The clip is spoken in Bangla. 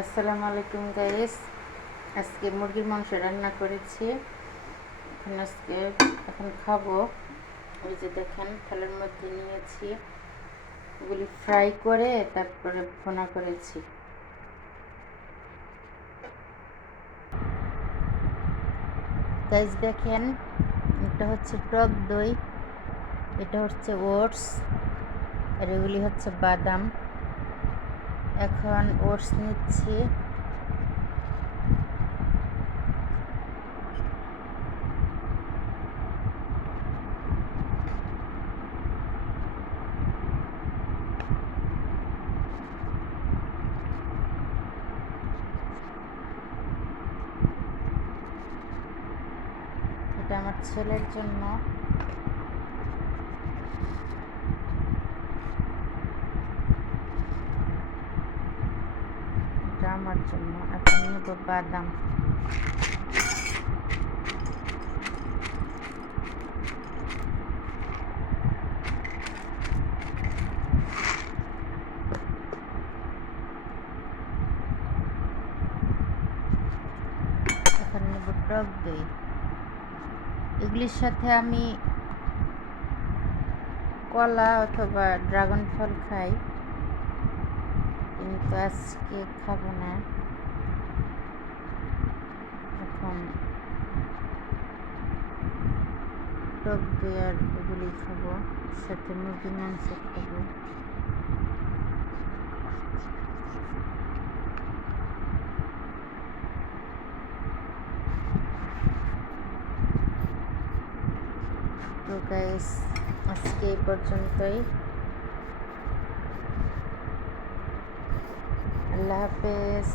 আসসালামু আলাইকুম গাইস। আজকে মুরগির মাংস রান্না করেছি। এখন খাবো। ওই যে দেখেন থালার মধ্যে নিয়েছি, ওগুলি ফ্রাই করে তারপরে ভুনা করেছি। গাইস দেখেন, এটা হচ্ছে টক দই, এটা হচ্ছে ওটস, আর এগুলি হচ্ছে বাদাম। এখন ওটস নিচ্ছি। এটা আমার ছেলের জন্য। এটা আমার জন্য। এখন নেব বাদাম। এখন নেব টক দই। এগুলির সাথে আমি কলা অথবা ড্রাগন ফল খাই, কিন্তু আজকে খাবো না। এখন টক দই আর এগুলি খাবো, সাথে মুরগির মাংস খাবো। তো গাইস, আজকে এই পর্যন্তই। আল্লাহ হাফেজ।